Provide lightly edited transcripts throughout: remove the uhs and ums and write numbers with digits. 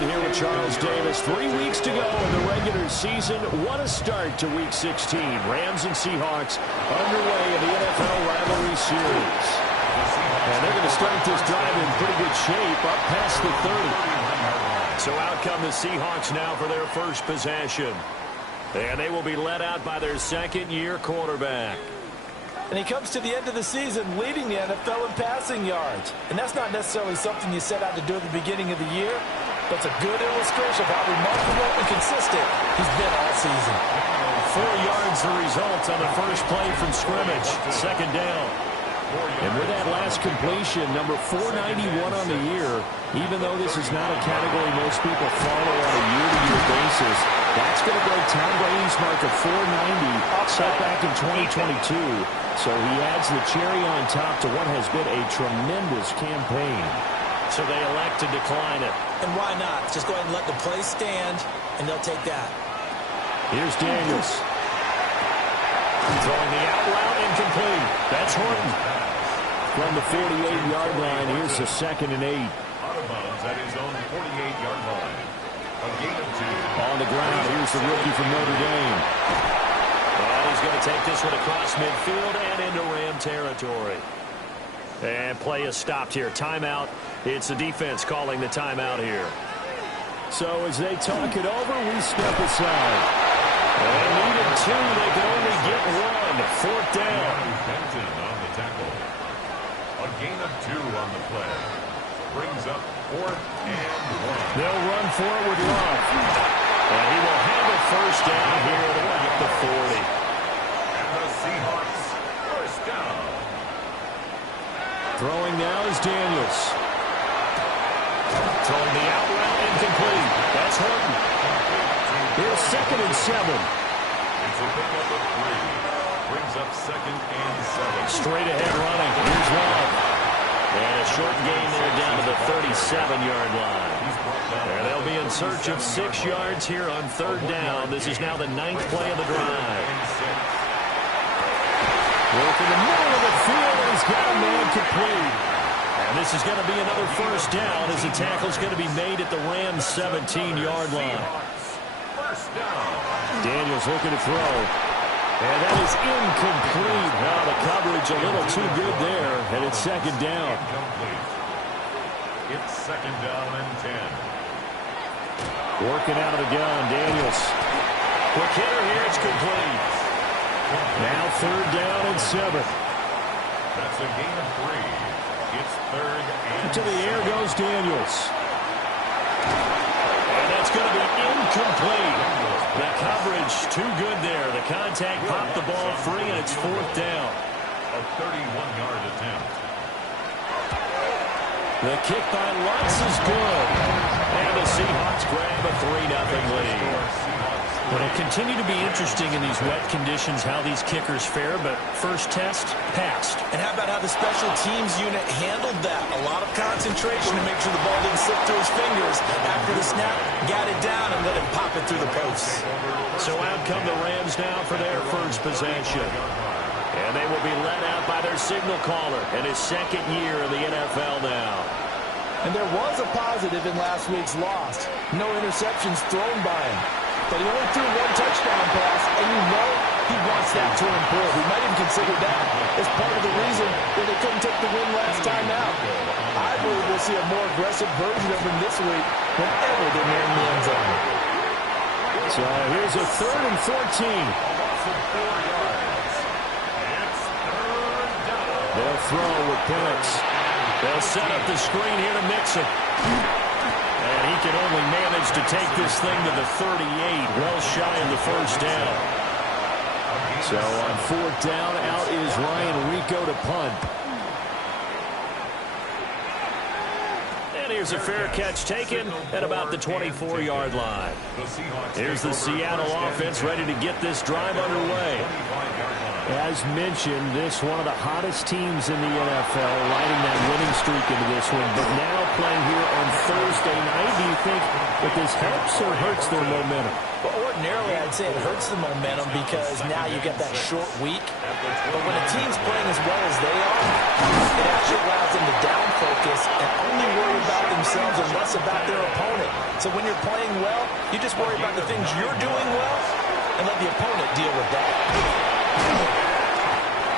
Madden here with Charles Davis. 3 weeks to go in the regular season. What a start to Week 16. Rams and Seahawks underway in the NFL rivalry series. And they're going to start this drive in pretty good shape up past the 30. So out come the Seahawks now for their first possession. And they will be led out by their second-year quarterback. And he comes to the end of the season leading the NFL in passing yards. And that's not necessarily something you set out to do at the beginning of the year, but it's a good illustration of how remarkable and consistent he's been all season. 4 yards the result on the first play from scrimmage. Second down. And with that last completion, number 491 on the year, even though this is not a category most people follow on a year-to-year basis, that's going to break Tom Brady's mark of 490 set back in 2022. So he adds the cherry on top to what has been a tremendous campaign. So they elect to decline it. And why not? Just go ahead and let the play stand, and they'll take that. Here's Daniels. Throwing the out route incomplete. That's Horton. From the 48-yard line, here's the 2nd and 8. Out of bounds at his own 48-yard line. A gain of 2. On the ground, here's the rookie from Notre Dame. And he's going to take this one across midfield and into Ram territory. And play is stopped here. Timeout. It's the defense calling the timeout here. So as they talk it over, we step aside. They needed 2. They could only get 1. 4th down. Benton on the tackle. A gain of 2 on the play. Brings up 4th and 1. They'll run for it with Love. And he will have it first down here at about the 40. And the Seahawks first down. Throwing now is Daniels. Throwing the out route incomplete. That's Horton. Here's 2nd and 7. It's a pickup of 3. Brings up 2nd and 7. Straight ahead running. Here's Love. And a short gain there down to the 37-yard line. And they'll be in search of 6 yards here on 3rd down. This is now the 9th play of the drive. Work in the middle of the field, and he's got a man complete. And this is going to be another first down as the tackle's going to be made at the Rams' 17-yard line. First down. Daniels looking to throw. And that is incomplete. Now the coverage a little too good there, and it's 2nd down. Incomplete. It's 2nd down and 10. Working out of the gun, Daniels. Quick hitter here, it's complete. Now 3rd down and 7. That's a gain of 3. It's 3rd and To the air goes Daniels. And that's going to be incomplete. The coverage too good there. The contact popped the ball free, and it's 4th down. A 31-yard attempt. The kick by Lutz is good. And the Seahawks grab a 3-0 lead. It'll continue to be interesting in these wet conditions how these kickers fare, but first test, passed. And how about how the special teams unit handled that? A lot of concentration to make sure the ball didn't slip through his fingers. After the snap, got it down and let it pop it through the posts. So out come the Rams now for their first possession. And they will be led out by their signal caller in his 2nd year in the NFL now. And there was a positive in last week's loss. No interceptions thrown by him. But he only threw 1 touchdown pass, and you know he wants that to improve. He might even consider that as part of the reason that they couldn't take the win last time out. I believe we'll see a more aggressive version of him this week whenever they're nearing the end zone. So here's a 3rd and 14. They'll throw with Penix. They'll set up the screen here to Mixon. And he can only manage to take this thing to the 38, well shy of the first down. So on 4th down, out is Ryan Rico to punt. And here's a fair catch taken at about the 24-yard line. Here's the Seattle offense ready to get this drive underway. As mentioned, this one of the hottest teams in the NFL, riding that winning streak into this one, but now playing here on Thursday night. Do you think that this helps or hurts their momentum? Well, ordinarily, I'd say it hurts the momentum because now you get that short week. But when a team's playing as well as they are, it actually allows them to downplay focus and only worry about themselves and less about their opponent. So when you're playing well, you just worry about the things you're doing well and let the opponent deal with that.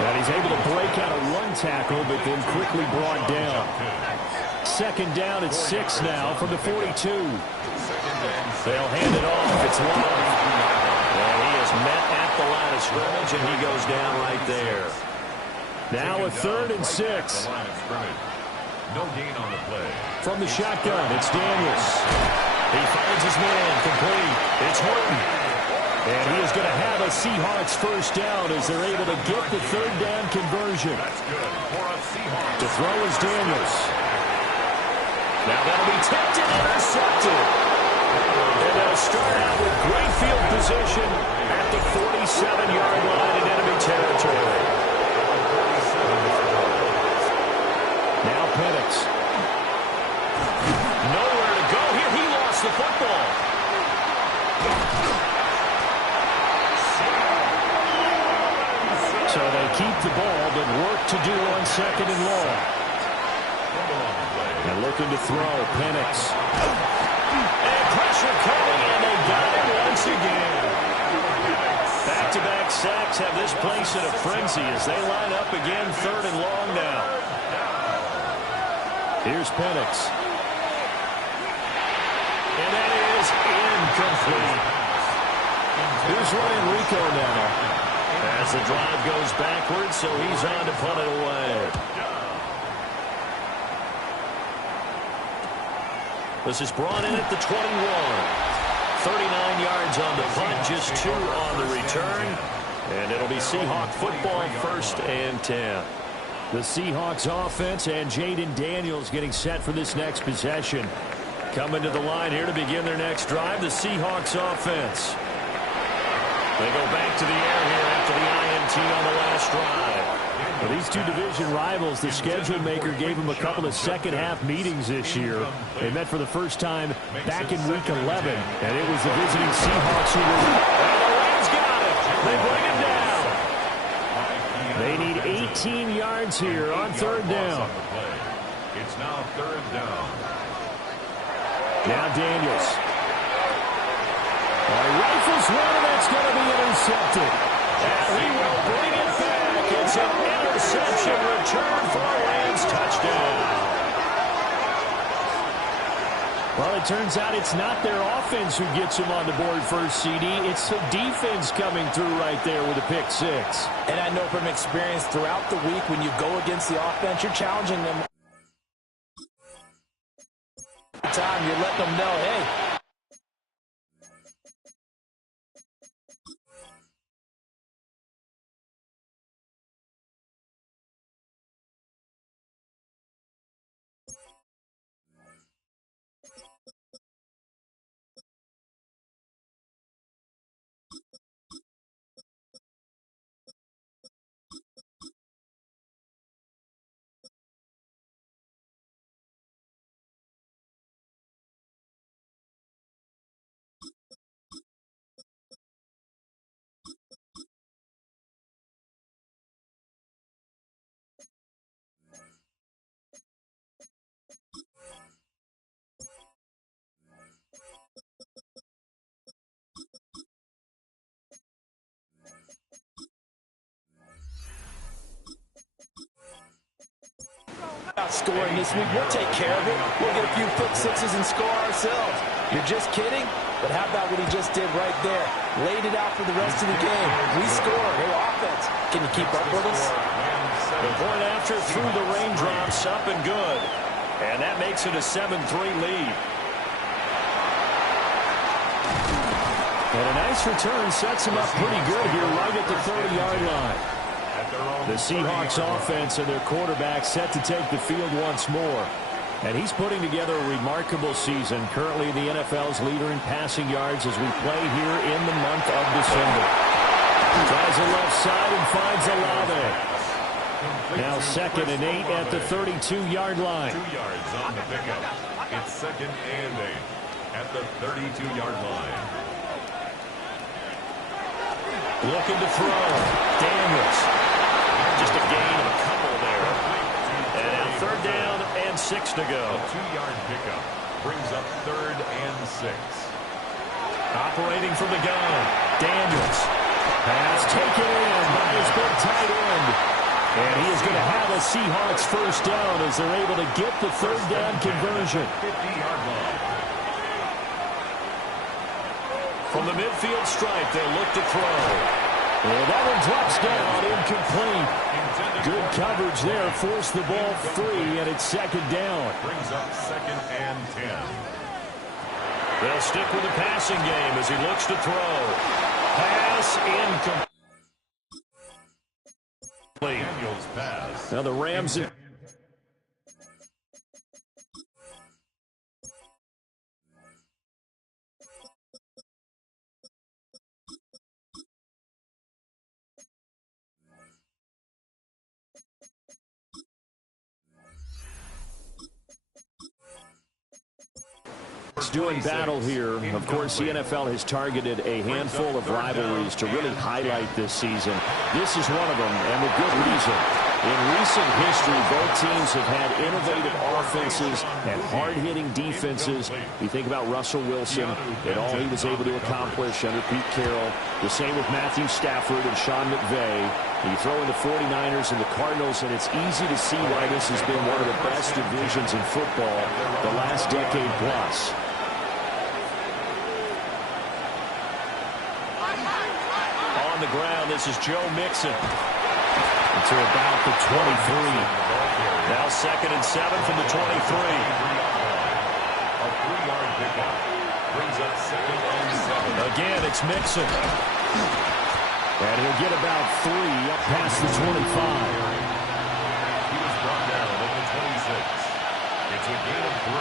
And he's able to break out of one tackle, but then quickly brought down. Second down at 6 now from the 42. They'll hand it off. It's Love. And he is met at the line of scrimmage, and he goes down right there. Now a 3rd and 6. No gain on the play. From the shotgun, it's Daniels. He finds his man complete. It's Horton. And he is going to have a Seahawks first down as they're able to get the 3rd down conversion. That's good for a Seahawks. To throw is Daniels. Now that'll be tipped and intercepted. And they'll start out with great field position at the 47-yard line in enemy territory. Now Penix. Nowhere to go here. He lost the football. So they keep the ball, but work to do on 2nd and long. And looking to throw, Penix. And pressure coming, and they got it once again. Back-to-back sacks have this place in a frenzy as they line up again 3rd and long now. Here's Penix. And that is incomplete. Here's Ryan Rico now. As the drive goes backwards, so he's on to punt it away. This is brought in at the 21. 39 yards on the punt, just 2 on the return. And it'll be Seahawk football, 1st and 10. The Seahawks offense and Jaden Daniels getting set for this next possession. Coming to the line here to begin their next drive, the Seahawks offense. They go back to the air here after the INT on the last drive. For these two division rivals, the schedule maker gave them a couple of second-half meetings this year. They met for the first time back in Week 11, and it was the visiting Seahawks who were... And the Rams got it. They bring it down. They need 18 yards here on 3rd down. It's now 3rd down. Now Daniels. Rifles one, and that's going to be intercepted. And he will bring it back. It's an interception return for a Rams touchdown. Well, it turns out it's not their offense who gets them on the board first, CD. It's the defense coming through right there with a pick 6. And I know from experience throughout the week when you go against the offense, you're challenging them. Time you're letting them know, hey, scoring this week, we'll take care of it. We'll get a few pick 6s and score ourselves. You're just kidding? But how about what he just did right there? Laid it out for the rest of the game. We scored. Hey, offense, can you keep up with us? The point after through the raindrops, up and good. And that makes it a 7-3 lead. And a nice return sets him up pretty good here right at the 30-yard line. The Seahawks offense and their quarterback set to take the field once more. And he's putting together a remarkable season, currently the NFL's leader in passing yards as we play here in the month of December. Tries the left side and finds Olave. Now 2nd and 8 at the 32-yard line. 2 yards on the pickup. It's 2nd and 8 at the 32-yard line. Looking to throw. Daniels. Just a gain of a couple there. And now 3rd down and 6 to go. A 2-yard pickup brings up 3rd and 6. Operating from the gun, Daniels. Pass taken in by his big tight end. And he is going to have a Seahawks first down as they're able to get the 3rd down conversion. 50-yard line. From the midfield stripe, they'll look to throw. And that one drops down, incomplete. Good coverage there, forced the ball free, and it's 2nd down. Brings up 2nd and 10. They'll stick with the passing game as he looks to throw. Pass incomplete. Daniels pass. Now the Rams... doing battle here. Of course, the NFL has targeted a handful of rivalries to really highlight this season. This is one of them, and with good reason. In recent history, both teams have had innovative offenses and hard-hitting defenses. You think about Russell Wilson and all he was able to accomplish under Pete Carroll. The same with Matthew Stafford and Sean McVay. You throw in the 49ers and the Cardinals, and it's easy to see why this has been one of the best divisions in football the last decade plus. On the ground, this is Joe Mixon. To about the 23. Now 2nd and 7 from the 23. A 3-yard pickup brings up 2nd and 7. Again, it's Mixon. And he'll get about 3 up past the 25. He was brought down at the 26. It's a gain of 3.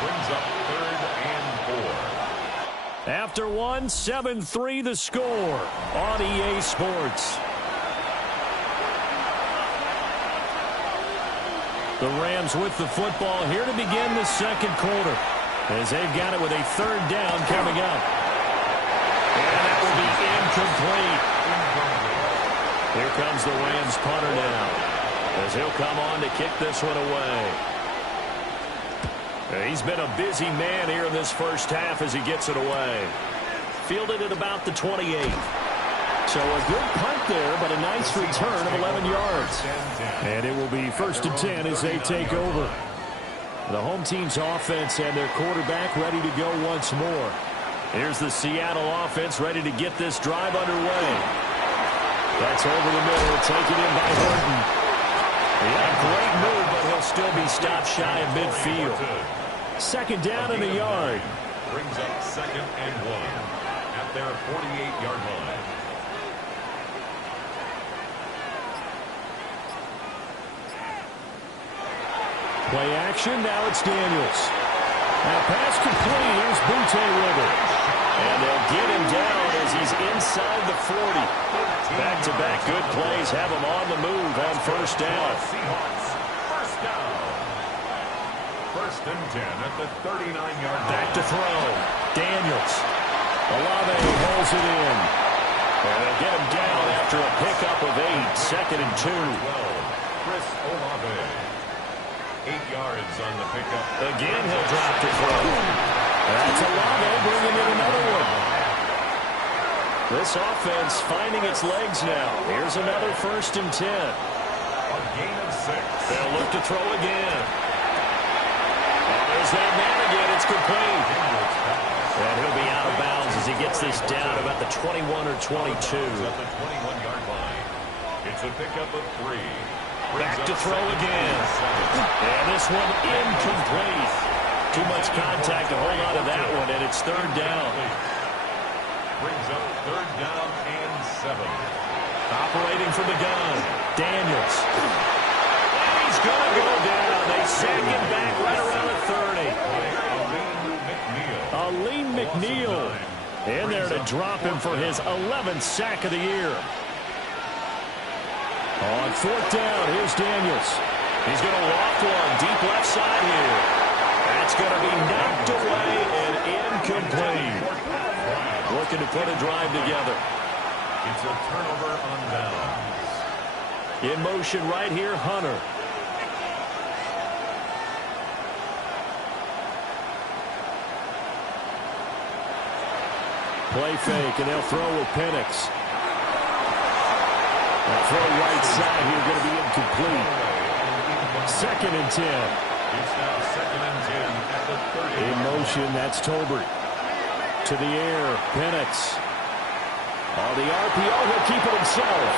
Brings up 3rd and 4. After 1, 7-3 the score on EA Sports. The Rams with the football here to begin the 2nd quarter as they've got it with a 3rd down coming up. And that will be incomplete. Here comes the Rams punter now as he'll come on to kick this one away. He's been a busy man here in this first half as he gets it away. Fielded at about the 28. So a good punt there, but a nice return of 11 yards. And it will be 1st and 10 as they take over. The home team's offense and their quarterback ready to go once more. Here's the Seattle offense ready to get this drive underway. That's over the middle, taken in by Horton. Yeah, great move, but he'll still be stopped shy of midfield. 2nd down in a yard. Brings up 2nd and 1 at their 48-yard line. Play action, now it's Daniels. Now pass complete, here's Butte with it. And they'll get him down as he's inside the 40. Back-to-back good plays have him on the move on 1st down. Seahawks, 1st down. 1st and 10 at the 39-yard line. Back to throw. Daniels. Olave holds it in. And they'll get him down after a pickup of 8. 2nd and 2. 12. Chris Olave. 8 yards on the pickup. Again, he'll drop to throw. That's Olave bringing in another one. This offense finding its legs now. Here's another 1st and 10. A gain of 6. They'll look to throw again. And there's that man again. It's complete. And he'll be out of bounds as he gets this down about the 21 or 22. At the 21-yard line. It's a pickup of 3. Back to throw again. And this one incomplete. Too much contact to hold on to that one, and it's 3rd down. Brings up 3rd down and 7. Operating from the gun, Daniels. And he's going to go down. They sack him back right around the 30. Aleem McNeil in there to drop him for his 11th sack of the year. On 4th down, here's Daniels. He's going to loft one deep left side here. That's going to be knocked away and incomplete. Looking to put a drive together. It's a turnover on downs. In motion right here, Hunter. Play fake, and they'll throw with Penix. That throw right side here going to be incomplete. 2nd and 10. It's now 2nd and 10 at the 30. In motion, that's Tolbert. To the air, Penix. On the RPO, he'll keep it himself.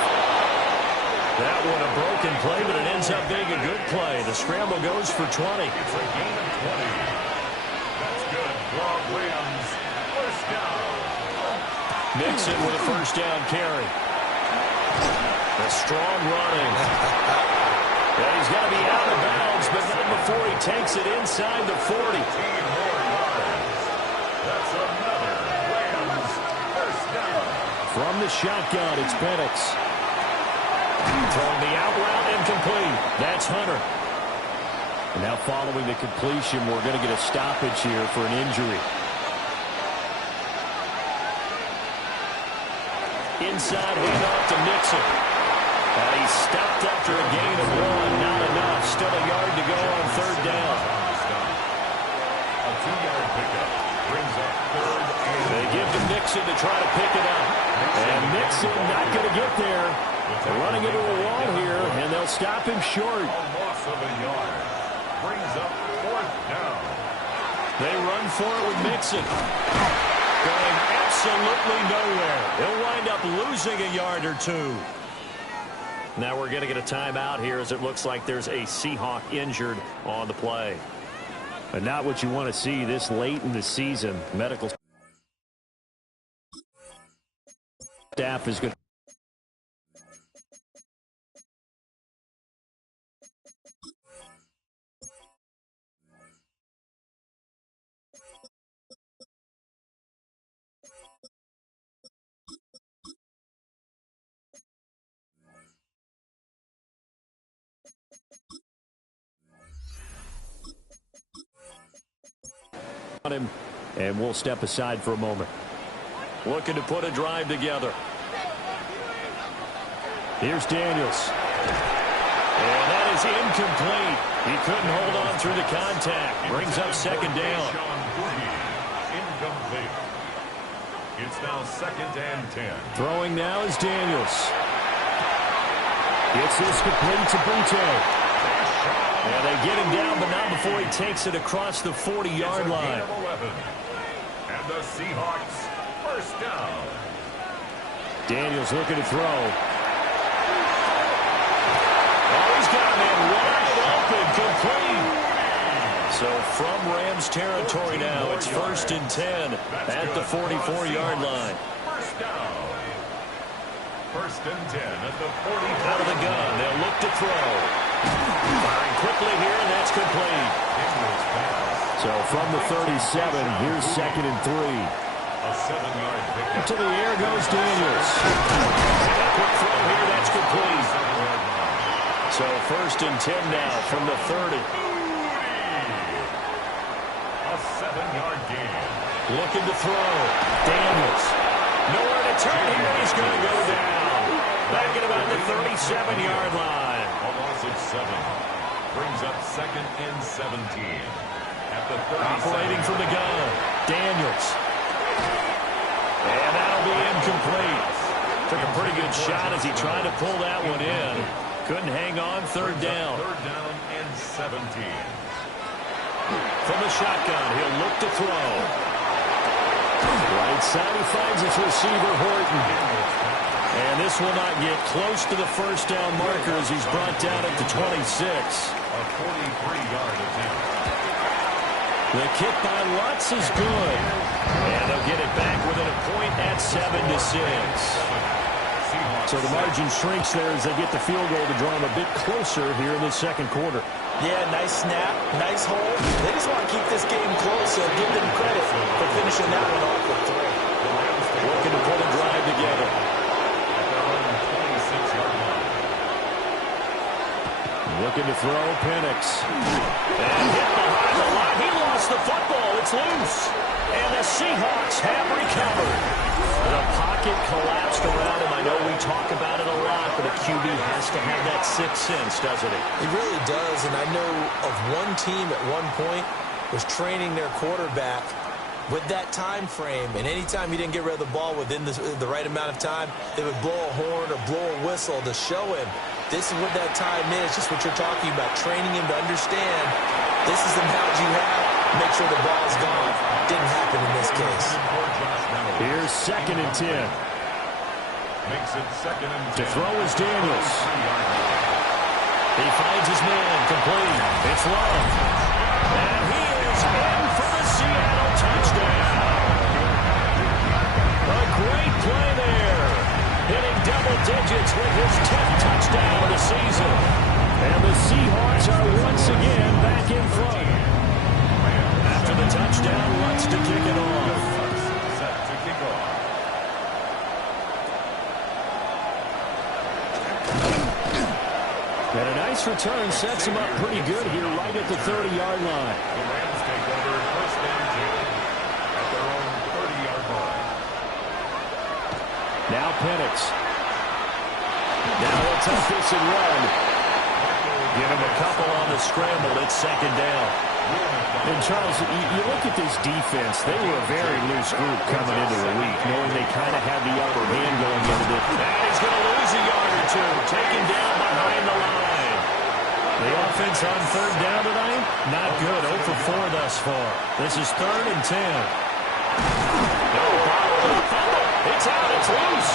That one a broken play, but it ends up being a good play. The scramble goes for 20. It's a gain of 20. That's good. Rob Williams, first down. Mixon with a first down carry. A strong running. And he's got to be out of bounds, but not before he takes it inside the 40. 18 more yards. That's another Rams first down. From the shotgun, it's Penix. Throwing the out route incomplete. That's Hunter. And now following the completion, we're going to get a stoppage here for an injury. Inside handoff to Mixon. He's stopped after a gain of 1. Not enough. Still a yard to go on 3rd down. A 2-yard pickup brings up 3rd and... They give to Mixon to try to pick it up. And Mixon not going to get there. They're running into a wall here, and they'll stop him short. A loss of a yard brings up 4th down. They run for it with Mixon. Going absolutely nowhere. He'll wind up losing a yard or 2. Now we're going to get a timeout here as it looks like there's a Seahawk injured on the play. But not what you want to see this late in the season. Medical staff is good. Him, and we'll step aside for a moment. Looking to put a drive together. Here's Daniels. And that is incomplete. He couldn't hold on through the contact. Brings up 2nd down. Incomplete. It's now 2nd and 10. Throwing now is Daniels. Gets this complete to Butte. And they get him down, but not before he takes it across the 40-yard line. And the Seahawks first down. Daniels looking to throw. Oh, he's got him in wide open, complete. So from Rams territory now, it's 1st and 10 at the 44-yard line. First down. 1st and 10 at the 40. Out of the gun, they'll look to throw. Firing quickly here, and that's complete. So from the 37, here's 2nd and 3. A 7-yard pickup. To the air goes Daniels. And a quick throw here, that's complete. So 1st and 10 now from the 30. A 7-yard gain. Looking to throw. Daniels. Nowhere to turn here. He's going to go down. Back at about the 37-yard line. A loss of 7. Brings up 2nd and 17. At the 37. Operating from the gun. Daniels. And that'll be incomplete. Took a pretty good shot as he tried to pull that one in. Couldn't hang on. 3rd down. 3rd down and 17. From the shotgun, he'll look to throw. Right side, he finds his receiver, Horton. And this will not get close to the first down marker as he's brought down at the 26. A 43-yard attempt. The kick by Lutz is good. And they'll get it back within a point at 7-6. So the margin shrinks there as they get the field goal to draw them a bit closer here in the 2nd quarter. Yeah, nice snap, nice hold. They just want to keep this game close, so give them credit for finishing that one off with 3. Looking to pull a drive together. Looking to throw, Penix. And hit behind the line. He lost the football. It's loose. And the Seahawks have recovered. The pocket collapsed around him. I know we talk about it a lot, but a QB has to have that 6th sense, doesn't he? He really does, and I know of one team at one point was training their quarterback With that time frame, and anytime he didn't get rid of the ball within the right amount of time, they would blow a horn or blow a whistle to show him this is what that time is, just what you're talking about, training him to understand this is the amount you have, make sure the ball's gone. Didn't happen in this case. Here's 2nd and 10. Makes it 2nd and 10. To throw is Daniels. He finds his man, complete. It's Love. And he is in for the Seattle touchdown. A great play there. Hitting double digits with his 10th touchdown of the season. And the Seahawks are once again back in front. After the touchdown, Lutz to kick it off. Set to kick off. And a nice return sets him up pretty good here right at the 30-yard line. The Rams take over 1st and 10 at their own 30-yard line. Now Penix. Now he'll take this and run. Give him a couple on the scramble. It's 2nd down. And Charles, you look at this defense, they were a very loose group coming into the week, knowing they kind of had the upper hand going into this. And he's going to lose a yard or two, taken down behind the line. The offense on 3rd down tonight, not good, 0 for 4 thus far. This is 3rd and 10. No problem. It's out, it's loose.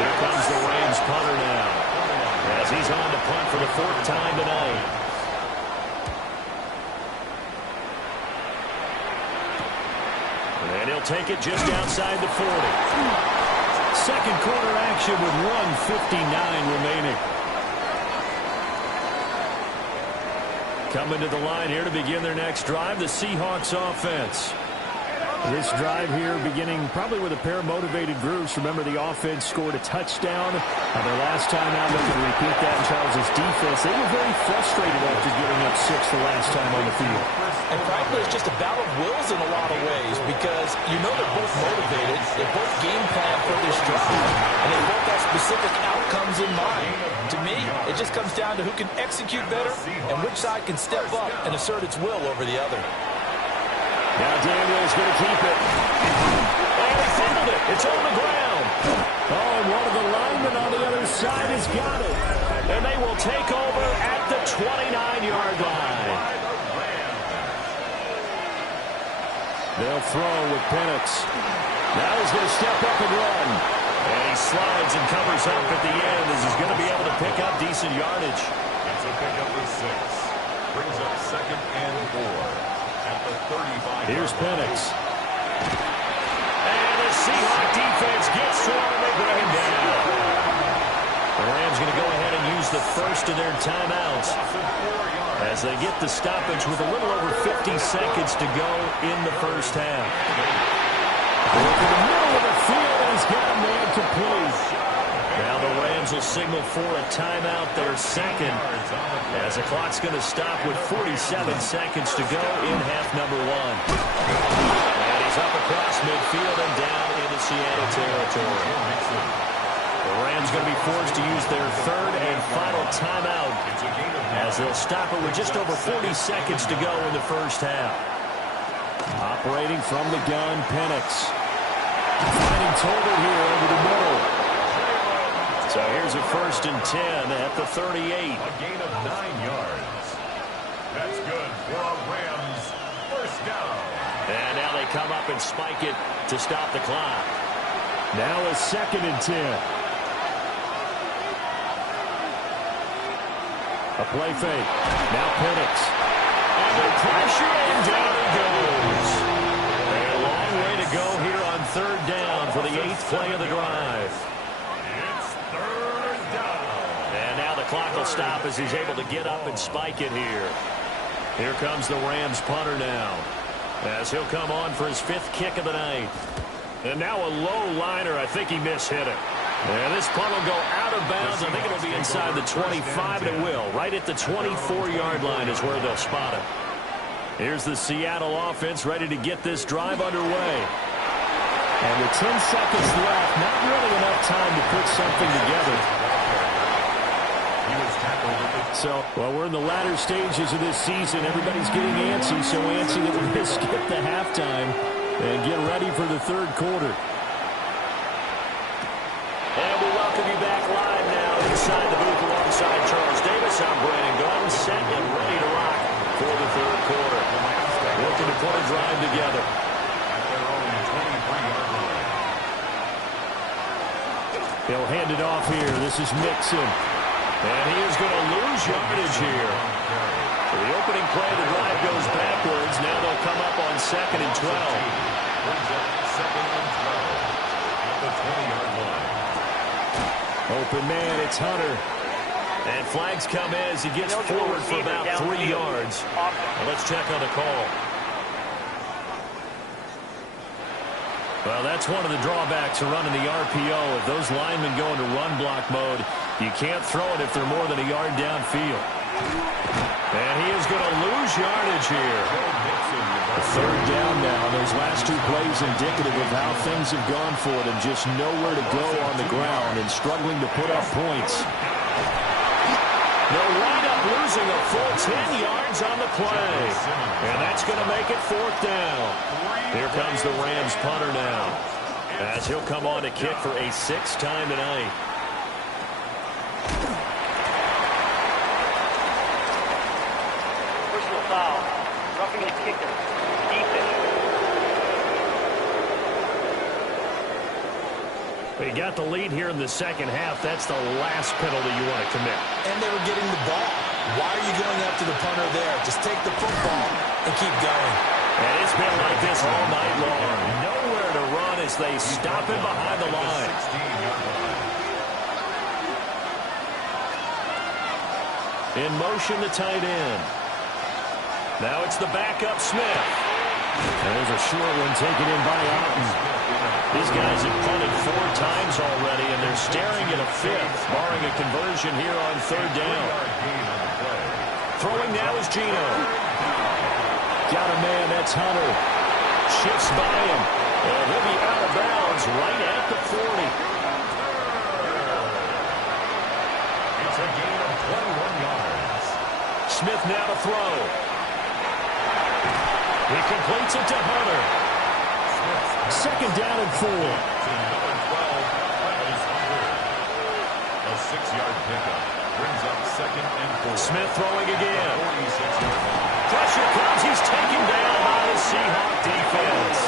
Here comes the Rams punter now, as he's on to punt for the 4th time tonight. And he'll take it just outside the 40. Second quarter action with 1:59 remaining. Coming to the line here to begin their next drive, the Seahawks offense. This drive here beginning probably with a pair of motivated groups. Remember, the offense scored a touchdown their last time out. Looking to repeat that in Charles' defense. They were very frustrated after giving up 6 the last time on the field. And frankly, it's just a battle of wills in a lot of ways because you know they're both motivated. They both game plan for this drive, and they both have specific outcomes in mind. To me, it just comes down to who can execute better and which side can step up and assert its will over the other. Now Daniel's going to keep it. And he fumbled it. It's on the ground. Oh, and one of the linemen on the other side has got it. And they will take over at the 29-yard line. They'll throw with Penix. Now he's going to step up and run. And he slides and covers up at the end as he's going to be able to pick up decent yardage. It's a pickup of 6. Brings up 2nd and 4. At the 35. Here's Penix. And the Seahawks defense gets to him and they bring him down. The Rams going to go ahead and use the first of their timeouts as they get the stoppage with a little over 50 seconds to go in the first half. Look in the middle of the field and he's got a man complete. Now the Rams will signal for a timeout, their second, as the clock's going to stop with 47 seconds to go in half number 1. And he's up across midfield and down into Seattle territory. The Rams going to be forced to use their 3rd and final timeout as they'll stop it with just over 40 seconds to go in the first half. Operating from the gun, Penix. Finding Tolbert here over the middle. So here's a 1st and 10 at the 38. A gain of 9 yards. That's good for a Rams 1st down. And now they come up and spike it to stop the clock. Now a 2nd and 10. A play fake. Now Penix. Under pressure and down he goes. A long way to go here on 3rd down for the 8th play of the drive. Clock will stop as he's able to get up and spike it here. Here comes the Rams punter now, as he'll come on for his 5th kick of the night. And now a low liner. I think he mishit it. And this punt will go out of bounds. I think it'll be inside the 25, and it will. Right at the 24-yard line is where they'll spot it. Here's the Seattle offense ready to get this drive underway. And with 10 seconds left, not really enough time to put something together. He was So, well, we're in the latter stages of this season. Everybody's getting antsy, so antsy that we're going to skip the halftime and get ready for the third quarter. And we welcome you back live now inside the booth alongside Charles Davis. I'm Brandon Gaudin, set and ready to rock for the third quarter. Looking to put a drive together. He'll hand it off here. This is Mixon. And he is going to lose yardage here. So the opening play, the drive goes backwards. Now they'll come up on 2nd and 12. Brings up 2nd and 12 at the 20-yard line. Open man, it's Hunter. And flags come as he gets forward for about 3 yards. And let's check on the call. Well, that's one of the drawbacks of running the RPO. If those linemen go into run block mode, you can't throw it if they're more than a yard downfield. And he is going to lose yardage here. Third down now. Those last two plays indicative of how things have gone for them. Just nowhere to go on the ground and struggling to put up points. They'll wind up losing a full 10 yards on the play. And that's going to make it 4th down. Here comes the Rams punter now, as he'll come on to kick for a 6th time tonight. Personal foul. Roughing the kicker. Defense. They got the lead here in the second half. That's the last penalty you want to commit. And they were getting the ball. Why are you going after the punter there? Just take the football and keep going. And it's been like this all night long. Nowhere to run as they stop him behind the line. In motion, the tight end. Now it's the backup, Smith. There's a short one taken in by Otten. These guys have punted 4 times already, and they're staring at a 5th, barring a conversion here on 3rd down. Throwing now is Geno. Got a man, that's Hunter. Shifts by him. And he'll be out of bounds right at the 40. It's a gain of 21 yards. Smith now to throw. He completes it to Hunter. 2nd down and 4. To number 12, Travis Hunter. A 6-yard pickup brings up 2nd and 4. Smith throwing again. 46-yard line. Pressure comes. He's taken down by the Seahawk defense.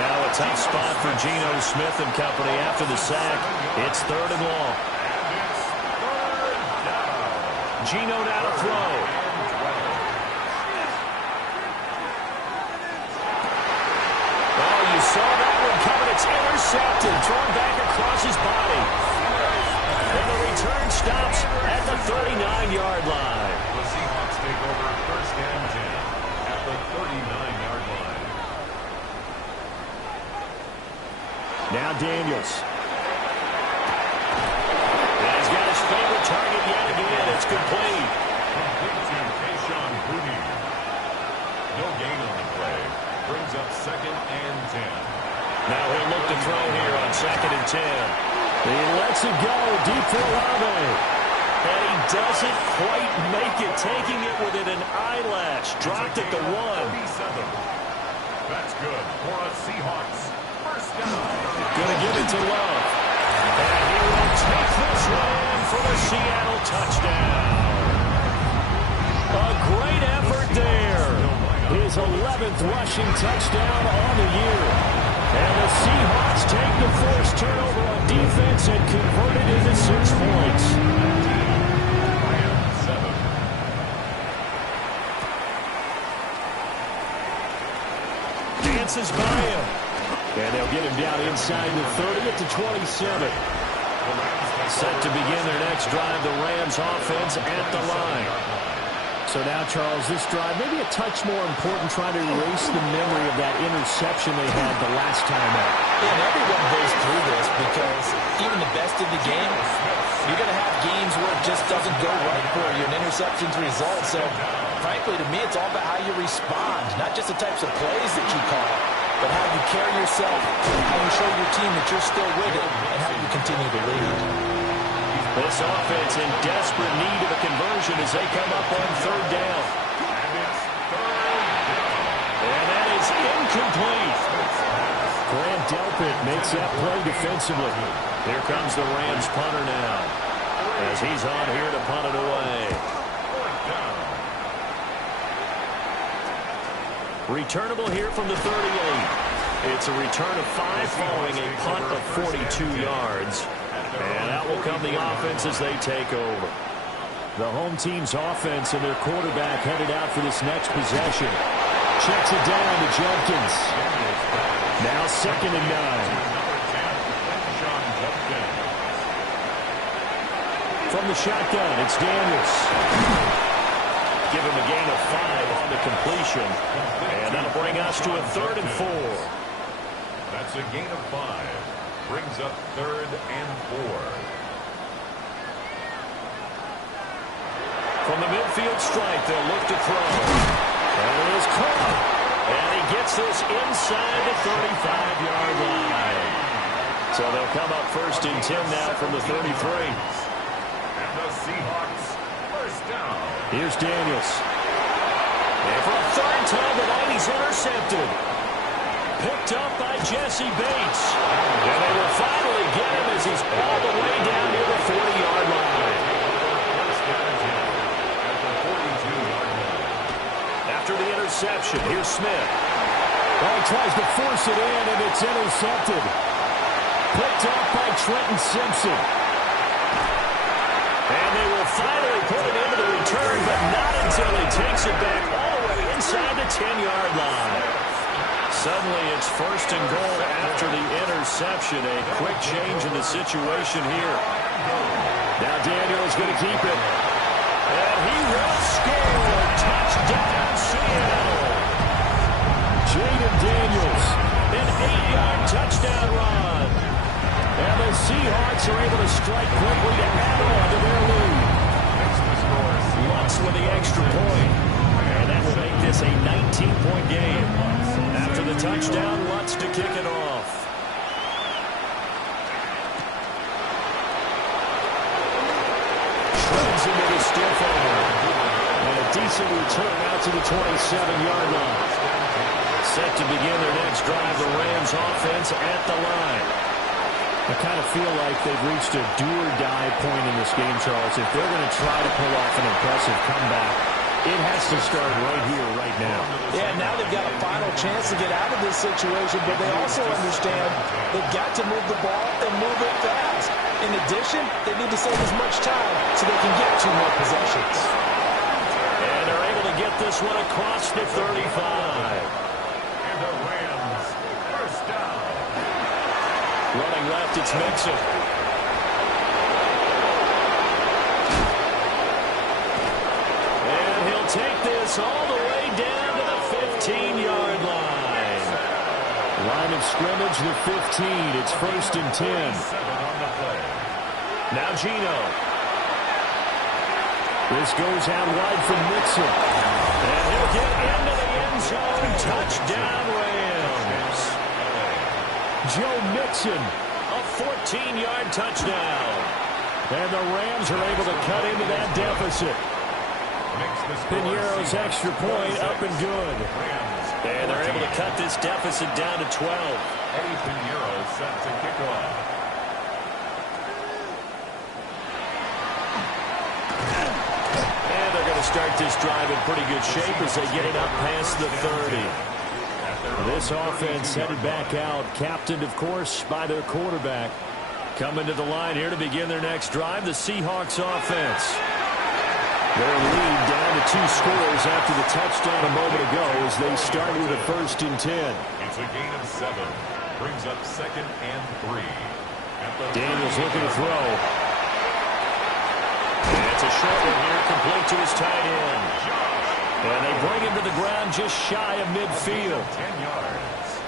Now a tough spot for Geno Smith and company after the sack. It's 3rd and long. Geno now to throw. Oh, you saw that one coming. It's intercepted. Thrown back across his body. And the return stops at the 39-yard line. The Seahawks take over 1st and 10 at the 39-yard line. Now Daniels. And he's got his favorite target yet again. It's complete. Complete to Kayshon Boutte. No gain on the play. Brings up 2nd and 10. Now he'll look to throw here on 2nd and 10. He lets it go deep for Olave. And he doesn't quite make it, taking it within an eyelash. Dropped at the 1. 37. That's good for a Seahawks 1st down. Gonna give it to Love. And he will take this one for the Seattle touchdown. A great effort there. His 11th rushing touchdown on the year. And the Seahawks take the forced turnover on defense and convert it into 6 points. Rams 7. Dances by him. And they'll get him down inside the 30 at the 27. Set to begin their next drive, the Rams offense at the line. So now, Charles, this drive maybe a touch more important, trying to erase the memory of that interception they had the last time out. And everyone goes through this because even the best of the game, you're going to have games where it just doesn't go right for you, and interceptions result. So, frankly, to me, it's all about how you respond, not just the types of plays that you call, but how you carry yourself, how you show your team that you're still with it, and how you continue to lead. This offense in desperate as they come up on third down. And that is incomplete. Grant Delpit makes that play defensively. Here comes the Rams punter now, as he's on here to punt it away. Returnable here from the 38. It's a return of 5 following a punt of 42 yards. And out will come the offense as they take over. The home team's offense and their quarterback headed out for this next possession. Checks it down to Jenkins. Now 2nd and 9. From the shotgun, it's Daniels. Give him a gain of 5 on the completion. And that'll bring us to a 3rd and 4. That's a gain of 5. Brings up 3rd and 4. From the midfield stripe, they'll look to throw. And it is caught. And he gets this inside the 35-yard line. So they'll come up 1st and 10 now from the 33. And the Seahawks first down. Here's Daniels. And for a 3rd time tonight, he's intercepted. Picked up by Jesse Bates. And they will finally get him as he's all the way down near the 40-yard line. After the interception, here's Smith. Oh, he tries to force it in, and it's intercepted. Picked up by Trenton Simpson. And they will finally put it into the return, but not until he takes it back all the way inside the 10-yard line. Suddenly, it's 1st and goal after the interception. A quick change in the situation here. Now Daniel is going to keep it. And he will score. Touchdown, Seattle. Jaden Daniels, an 8-yard touchdown run. And the Seahawks are able to strike quickly to add on to their lead. Lutz with the extra point. And that will make this a 19-point game. After the touchdown, Lutz to kick it off. Shreds into the stiff arm. And a decent return out to the 27-yard line. Set to begin their next drive, the Rams offense at the line. I kind of feel like they've reached a do-or-die point in this game, Charles. If they're going to try to pull off an impressive comeback, it has to start right here, right now. Yeah, now they've got a final chance to get out of this situation, but they also understand they've got to move the ball and move it fast. In addition, they need to save as much time so they can get 2 more possessions. And they're able to get this one across the 35. And the Rams first down. Running left, it's Mixon. And he'll take this all the way down to the 15-yard line. Line of scrimmage, the 15. It's 1st and 10. Now Gino. This goes out wide from Mixon. And he'll get into the end zone. Touchdown, Rams. Joe Mixon, a 14-yard touchdown. And the Rams are able to cut into that deficit. Pinero's extra point up and good. And they're able to cut this deficit down to 12. Eddie Pinheiro set to kick off. And they're going to start this drive in pretty good shape as they get it up past the 30. This offense headed back out, captained, of course, by their quarterback. Coming to the line here to begin their next drive, the Seahawks offense. Their lead down to 2 scores after the touchdown a moment ago as they start with a 1st and 10. It's a gain of 7. Brings up 2nd and 3. Daniels looking to throw. And it's a short one here, complete to his tight end. And they bring him to the ground just shy of midfield. 10 yards.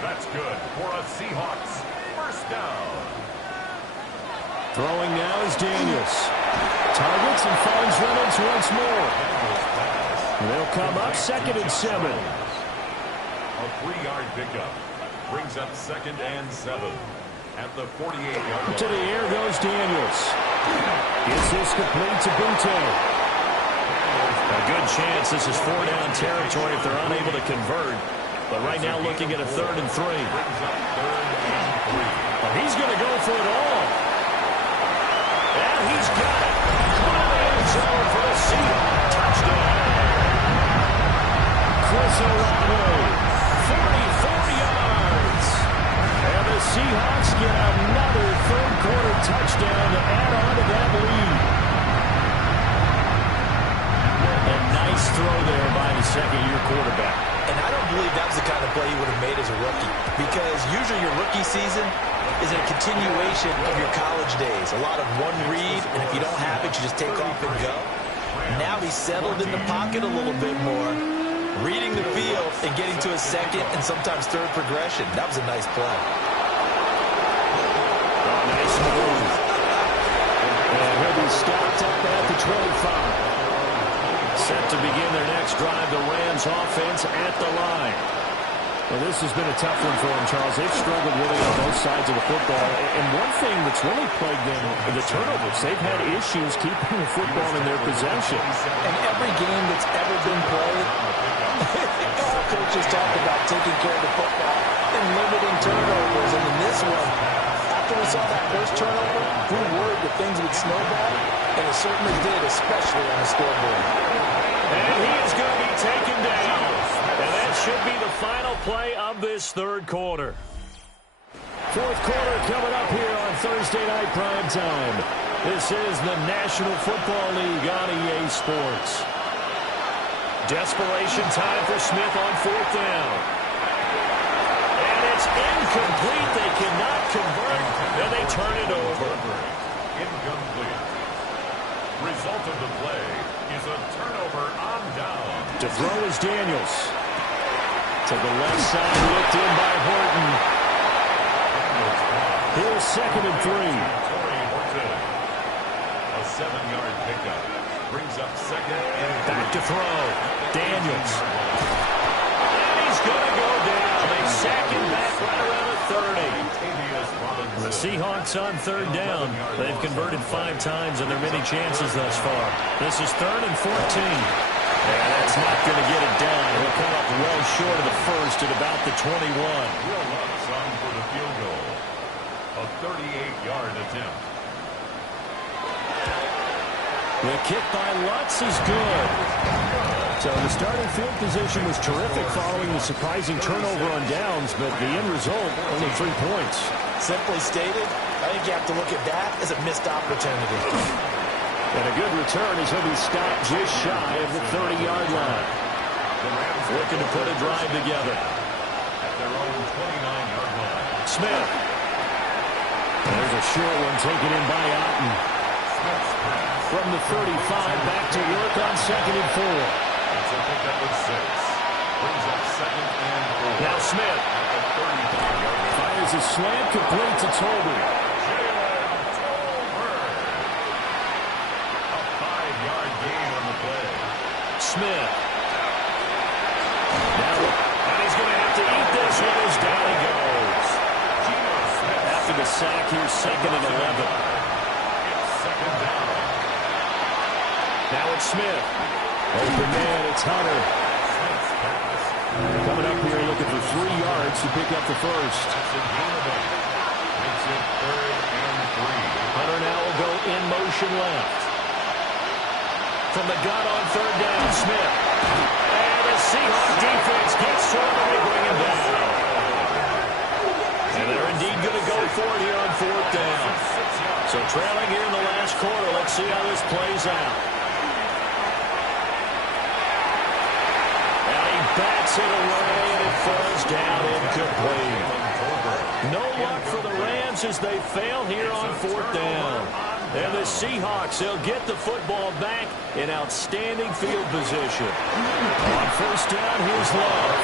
That's good for a Seahawks first down. Throwing now is Daniels. Targets and finds Reynolds once more. They'll come up 2nd and 7. A 3-yard pickup. Brings up 2nd and 7. At the 48-yard line. To the air goes Daniels. Is this complete to Butte? A good chance this is 4-down territory if they're unable to convert. But right now looking at a 3rd and 3. Well, he's going to go for it all. And he's got it. One of the end zone for the Seahawks. Touchdown. Chris Olave, 44 yards. And the Seahawks get another third-quarter touchdown to add on to that lead. A nice throw there by the second-year quarterback. And I don't believe that was the kind of play he would have made as a rookie, because usually your rookie season is a continuation of your college days. A lot of one read, and if you don't have it, you just take off and go. Now he's settled in the pocket a little bit more, reading the field and getting to a second and sometimes third progression. That was a nice play. Nice move. And he'll be stopped up at the 25. Set to begin their next drive, the Rams offense at the line. Well, this has been a tough one for them, Charles. They've struggled really on both sides of the football. And one thing that's really plagued them, the turnovers. They've had issues keeping the football in their possession. And every game that's ever been played, all coaches talk about taking care of the football and limiting turnovers. And in this one, after we saw that first turnover, we worried that things would snowball, and it certainly did, especially on the scoreboard. And he is going to be taken down. And that should be the final play of this third quarter. Fourth quarter coming up here on Thursday Night Prime Time. This is the National Football League on EA Sports. Desperation time for Smith on 4th down. And it's incomplete. They cannot convert, and they turn it over. Incomplete. Result of the play is a turnover on down. To throw is Daniels. To the left side, looked in by Horton. Here's 2nd and 3. A 7-yard pickup brings up 2nd and 3. Back to throw. Daniels. And he's going to go down. They sack him back right around the 30. The Seahawks on 3rd down. They've converted 5 times in their many chances thus far. This is 3rd and 14. And that's not going to get it done. He'll come up well short of the first at about the 21. Will Lutz on for the field goal. A 38-yard attempt. The kick by Lutz is good. So the starting field position was terrific following the surprising turnover on downs, but the end result, only 3 points. Simply stated, I think you have to look at that as a missed opportunity. And a good return as he'll be stopped just shy of the 30-yard line. Looking to put a drive together. At their own 29-yard line. Smith. There's a short one taken in by Otten. From the 35, back to work on 2nd and 4. It's a pickup of 6. Brings up 2nd and 4. Now Smith. Fires a slant complete to Tolbert. Smith. Now, and he's going to have to eat this one as down he goes. After the sack, here's 2nd and 11. Now it's Smith. Open man, it's Hunter. Coming up here looking for 3 yards to pick up the first. Hunter now will go in motion left. From the gun on 3rd down, Smith. And the Seahawks defense gets to him and they bring him down. And they're indeed going to go for it here on 4th down. So trailing here in the last quarter, let's see how this plays out. And he bats it away and it falls down incomplete. No luck for the Rams as they fail here on 4th down. And the Seahawks, they'll get the football back in outstanding field position. On 1st down, here's Love.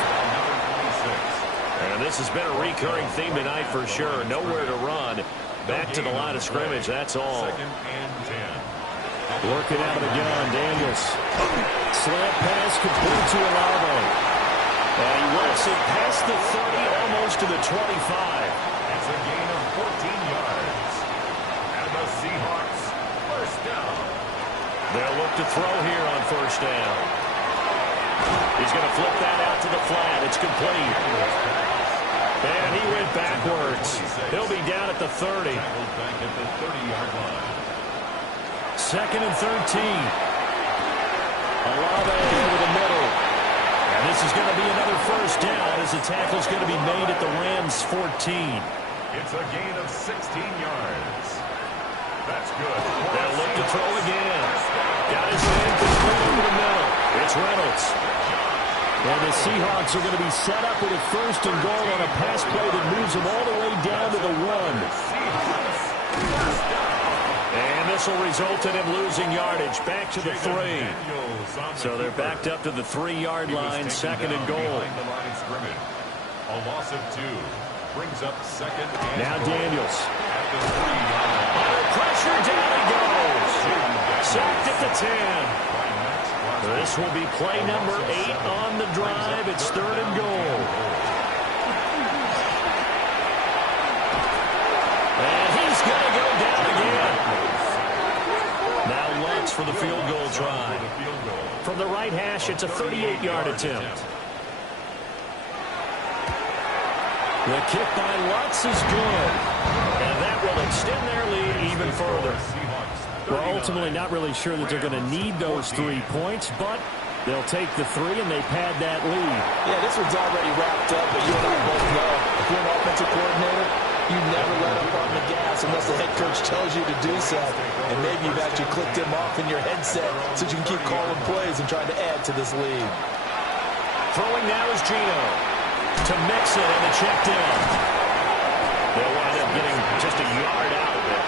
And this has been a recurring theme tonight for sure. Nowhere to run. Back to the line of scrimmage, that's all. 2nd and 10. Working out of the gun, Daniels. Slant pass complete to Olave. And he whips it past the 30, almost to the 25. It's a gain of 14 yards. And the Seahawks first down. They'll look to throw here on first down. He's going to flip that out to the flat. It's complete. And he went backwards. He'll be down at the 30. Back at the 30-yard line. Second and 13. Olave over the middle. And this is going to be another first down as the tackle's going to be made at the Rams' 14. It's a gain of 16 yards. That's good. They'll look to throw again. Got his man complete over the middle. It's Reynolds. And the Seahawks are going to be set up with a first and goal on a pass play that moves them all the way down to the 1. And this will result in him losing yardage back to the 3. So they're backed up to the 3-yard line, second and goal. A loss of 2 brings up second and now goal. Daniels. At the 3-yard line. Under pressure, down he goes. Sacked at the 10. This will be play number 8 on the drive. It's third and goal. And he's going to go down again. Now Lutz for the field goal try. From the right hash, it's a 38-yard attempt. The kick by Lutz is good. And that will extend their lead even further. Well, ultimately not really sure that they're going to need those 3 points, but they'll take the 3 and they pad that lead. Yeah, this one's already wrapped up, but you and I both know if you're an offensive coordinator, you never let up on the gas unless the head coach tells you to do so. And maybe you've actually clicked him off in your headset so you can keep calling plays and trying to add to this lead. Throwing now is Gino to mix it and the check down. They'll wind up getting just a yard out of it.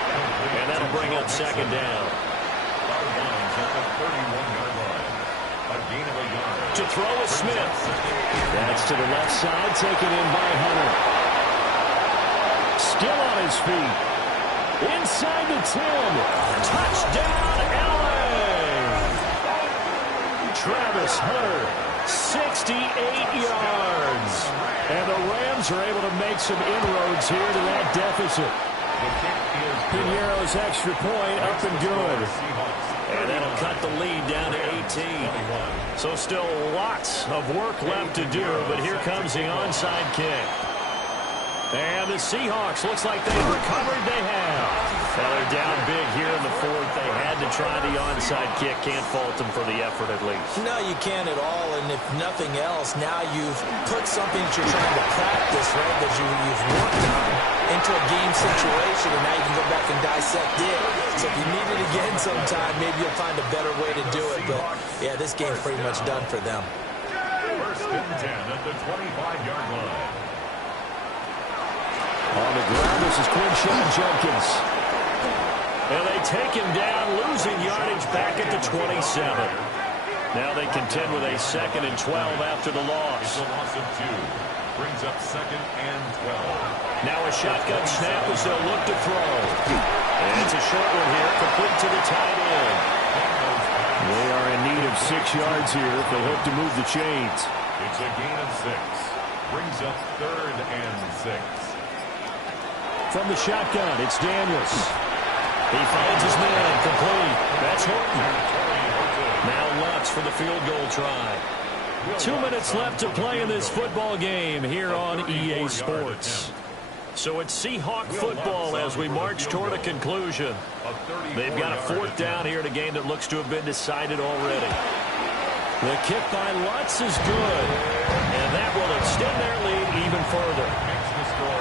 And that'll bring up second down. To throw is Smith. That's to the left side, taken in by Hunter. Still on his feet. Inside the 10. Touchdown, LA! Travis Hunter, 68 yards. And the Rams are able to make some inroads here to that deficit. Piñeiro's extra point up and good. And that'll cut the lead down to 18. So still lots of work left to do, but here comes the onside kick. And the Seahawks, looks like they've recovered. They have. Now they're down big here in the 4th. They had to try the onside kick. Can't fault them for the effort at least. No, you can't at all. And if nothing else, now you've put something that you're trying to practice, right, that you've worked on into a game situation, and now you can go back and dissect it. So if you need it again sometime, maybe you'll find a better way to do it. But, yeah, this game's pretty much done for them. First and 10 at the 25-yard line. On the ground, this is Quinshawn Judkins. And they take him down, losing yardage back at the 27. Now they contend with a second and 12 after the loss. It's a loss of 2. Brings up second and 12. Now a shotgun snap as they'll look to throw. And it's a short one here, complete to the tight end. They are in need of 6 yards here if they hope to move the chains. It's a gain of 6. Brings up third and 6. From the shotgun, it's Daniels. He finds his man, complete. That's Horton. Now Lutz for the field goal try. 2 minutes left to play in this football game here on EA Sports. So it's Seahawk football as we march toward a conclusion. They've got a 4th down here in a game that looks to have been decided already. The kick by Lutz is good, and that will extend their lead even further.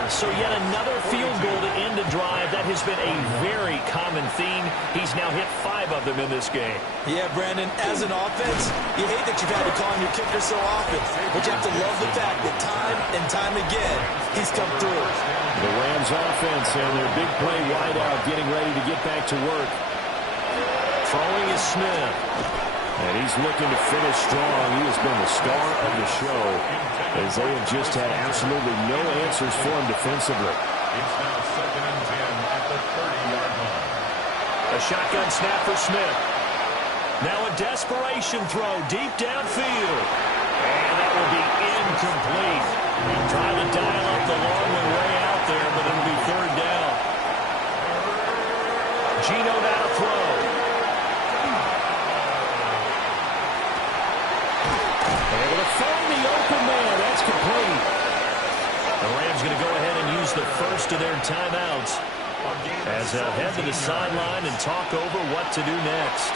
So yet another field goal to end a drive. That has been a very common theme. He's now hit 5 of them in this game. Yeah, Brandon, as an offense, you hate that you've had to call on your kicker so often. But you have to love the fact that time and time again, he's come through. The Rams offense and their big play wideout getting ready to get back to work. Throwing is Smith. And he's looking to finish strong. He has been the star of the show as they have just had absolutely no answers for him defensively. It's now second and 10 at the 30-yard line. A shotgun snap for Smith. Now a desperation throw deep downfield. And that will be incomplete. Trying to dial up the long one way out there, but it'll be third down. Gino now to throw. the open man. That's complete. The Rams going to go ahead and use the first of their timeouts as they'll head to the sideline and talk over what to do next.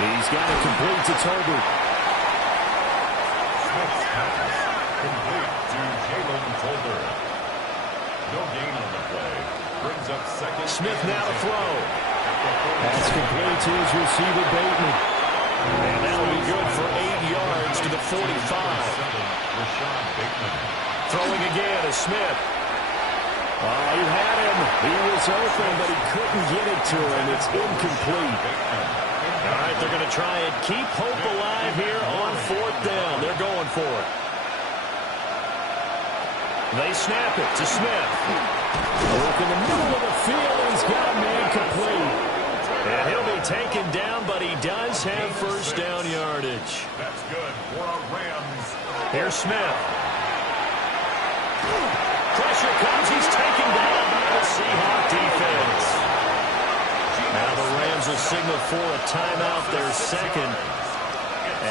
He's got it complete to Tolbert. Smith's pass complete to Jalen Tolbert. No gain on the play. Brings up second. Smith now to throw. That's complete to his receiver, Bateman. And that'll be good for 8 yards to the 45. Throwing again to Smith. Oh, he had him. He was open, but he couldn't get it to him. It's incomplete. All right, they're going to try and keep hope alive here on 4th down. They're going for it. They snap it to Smith. Look in the middle of the field, and he's got a man complete. And he'll be taken down, but he does have first down yardage. That's good for a Rams. Here's Smith. Pressure comes. He's taken down by the Seahawk defense. Now the Rams will signal for a timeout, their second,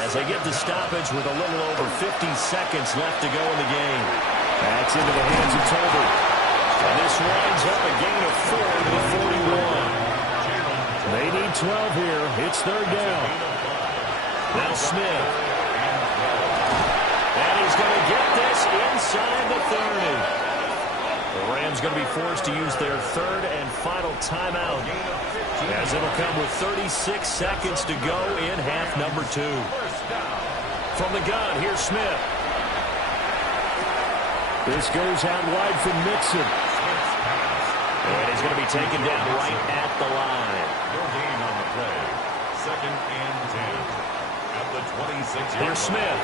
as they get the stoppage with a little over 50 seconds left to go in the game. That's into the hands of Tolbert. And this winds up a gain of 4 to the 41. They need 12 here. It's 3rd down. Now Smith. And he's going to get this inside the 30. The Rams going to be forced to use their 3rd and final timeout, as it'll come with 36 seconds to go in half number 2. From the gun, here's Smith. This goes out wide from Mixon. And he's going to be taken down right at the line. No gain on the play. 2nd and 10. At the 26-yard line. Here's Smith.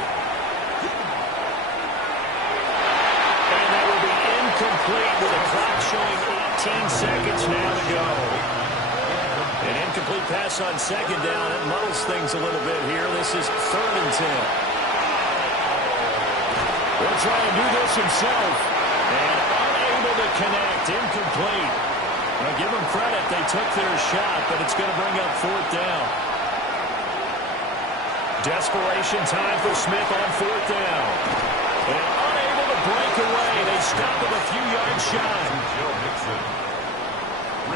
And that will be incomplete with the clock showing 18 seconds now to go. An incomplete pass on 2nd down. It muddles things a little bit here. This is 3rd and 10. He'll try and do this himself. And unable to connect. Incomplete. Well, give them credit. They took their shot, but it's going to bring up 4th down. Desperation time for Smith on 4th down. And unable to break away. They stop him a few yards shy. Joe Mixon.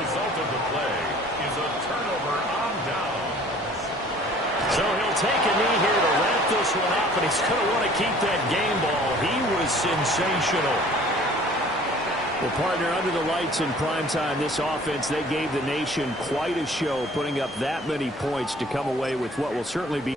Result of the play is a turnover on downs. So he'll take a knee here to wrap this one up, and he's going to want to keep that game ball. He was sensational. Well, partner, under the lights in primetime, this offense, they gave the nation quite a show, putting up that many points to come away with what will certainly be